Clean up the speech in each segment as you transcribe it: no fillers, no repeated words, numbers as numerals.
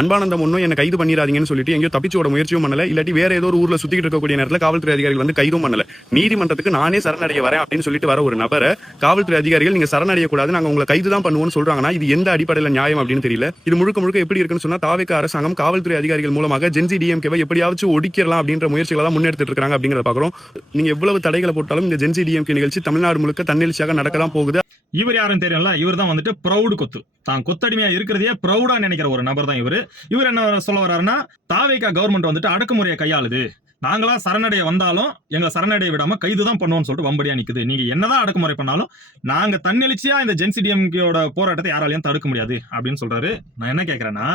அன்பானந்தம் ஒன்றும் என்ன கைது பண்ணிடாதீங்கன்னு சொல்லிட்டு எங்கேயோ தப்பிச்சோட முயற்சியும் பண்ணல, இல்லாட்டி வேற ஏதோ ஒரு ஊர்ல சுத்திட்டு இருக்கக்கூடிய நேரத்தில் காவல்துறை அதிகாரிகள் வந்து கைதும் பண்ணல. நீதிமன்றத்துக்கு நானே சரணடைய வரேன் அப்படின்னு சொல்லிட்டு வர ஒரு நபரை காவல்துறை அதிகாரிகள் நீங்க சரணடைய கூடாது, நாங்க உங்களை கைது தான் பண்ணுவோம்னு சொல்றாங்கன்னா இது எந்த அடிப்படையில் நியாயம் அப்படின்னு தெரியல. இது முழுக்க எப்படி இருக்குன்னு சொன்னா தாவேகா அரசாங்கம் காவல்துறை அதிகாரிகள் மூலமாக ஜென்சி டிஎம்கேவை எப்படியாவது ஒடிக்கலாம் அப்படின்ற முயற்சிகளை தான் முன்னெடுத்துட்டு இருக்காங்க அப்படிங்கிறத பாக்குறோம். நீங்க எவ்வளவு தடைகளை போட்டாலும் இந்த ஜென்சி டிஎம்கே நிகழ்ச்சி தமிழ்நாடு முழுக்க தன்னெழுச்சியாக நடக்க தான் போகுது. இவர் யாரும் தெரியல, இவர் தான் வந்துட்டு ப்ரௌடு கொத்து, தான் கொத்தடிமையா இருக்கிறதையே ப்ரௌடா நினைக்கிற ஒரு நபர் தான் இவர். இவர் என்ன சொல்ல வர்றாருன்னா, தாவேகா கவர்மெண்ட் வந்துட்டு அடக்குமுறையை கையாளுது, நாங்களா சரணடைய வந்தாலும் எங்களை சரணடைய விடாம கைது தான் பண்ணுவோம்னு சொல்லிட்டு வம்படியா நிக்குது. நீங்க என்னதான் அடக்குமுறை பண்ணாலும் நாங்க தன்னெழுச்சியா இந்த ஜென்சி டிஎம்கேயோட போராட்டத்தை யாராலையும் தடுக்க முடியாது அப்படின்னு சொல்றாரு. நான் என்ன கேட்கறேன்னா,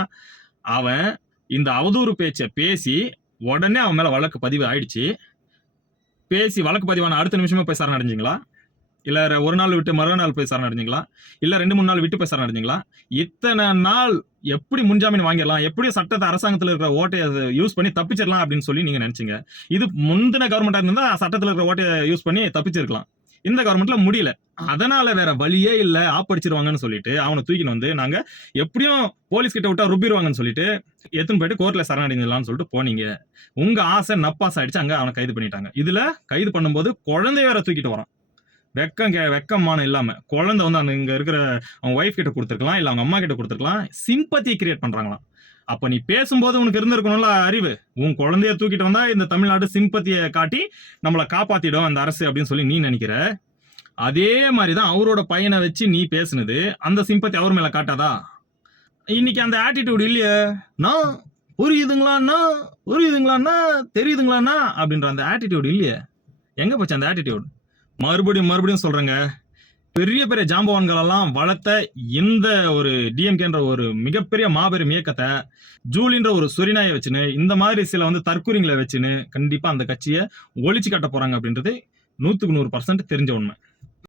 அவன் இந்த அவதூறு பேச்சை பேசி உடனே அவன் மேல வழக்கு பதிவு ஆயிடுச்சு. பேசி வழக்கு பதிவான அடுத்த நிமிஷமே போய் சரணடைஞ்சிங்களா? இல்ல ஒரு நாள் விட்டு மறுநாள் போய் சரணடைஞ்சிங்களா? இல்ல 2-3 நாள் விட்டு போய் சரணடைஞ்சிங்களா? இத்தனை நாள் எப்படி முன்ஜாமீன் வாங்கிடலாம், எப்படி சட்டத்தை அரசாங்கத்தில் இருக்கிற ஓட்டையை யூஸ் பண்ணி தப்பிச்சிடலாம் அப்படின்னு சொல்லி நீங்க நினைச்சீங்க. இது முந்தின கவர்மெண்டா இருந்தா சட்டத்தில் இருக்கிற ஓட்டையை யூஸ் பண்ணி தப்பிச்சிருக்கலாம். இந்த கவர்மெண்ட்ல முடியல, அதனால வேற வழியே இல்ல, ஆப்படிச்சிருவாங்கன்னு சொல்லிட்டு அவனை தூக்கின்னு வந்து நாங்க எப்படியும் போலீஸ் கிட்ட விட்டா ருப்பிடுவாங்கன்னு சொல்லிட்டு எடுத்துன்னு போயிட்டு கோர்ட்ல சரணடைஞ்சலாம்னு சொல்லிட்டு போனீங்க. உங்க ஆசை நப்பாசை ஆயிடுச்சு, அங்க அவனை கைது பண்ணிட்டாங்க. இதுல கைது பண்ணும்போது குழந்தைய வேற தூக்கிட்டு வரான். வெக்கமான இல்லாம குழந்தை வந்து அந்த இங்க இருக்கிற அவங்க ஒய்ஃப் கிட்ட கொடுத்துருக்கலாம், இல்ல அவங்க அம்மா கிட்ட கொடுத்துருக்கலாம். சிம்பத்தியை கிரியேட் பண்றாங்களாம். அப்ப நீ பேசும்போது உனக்கு இருந்திருக்கணும்ல அறிவு. உன் குழந்தைய தூக்கிட்டு வந்தா இந்த தமிழ்நாடு சிம்பத்தியை காட்டி நம்மளை காப்பாத்திடும் அந்த அரசு அப்படின்னு சொல்லி நீ நினைக்கிற. அதே மாதிரிதான் அவரோட பையனை வச்சு நீ பேசுனது, அந்த சிம்பத்தி அவர் மேல காட்டாதா? இன்னைக்கு அந்த ஆட்டிடியூட் இல்லையே, நான் புரியுதுங்களாண்ணா தெரியுதுங்களாண்ணா அப்படின்ற அந்த ஆட்டிடியூட் இல்லையே. எங்க போச்சு அந்த ஆட்டிடியூட்? மறுபடியும் சொல்றேங்க, பெரிய ஜாம்பவான்கள் எல்லாம் வளர்த்த இந்த ஒரு டிஎம்கேன்ற ஒரு மிகப்பெரிய மாபெரும் இயக்கத்தை ஜூலின்ற ஒரு சொரிநாயை வச்சுன்னு இந்த மாதிரி சில வந்து தற்கூரிங்களை வச்சுன்னு கண்டிப்பா அந்த கட்சியை ஒழிச்சு காட்ட போறாங்க அப்படின்றது 100% தெரிஞ்ச உண்மை.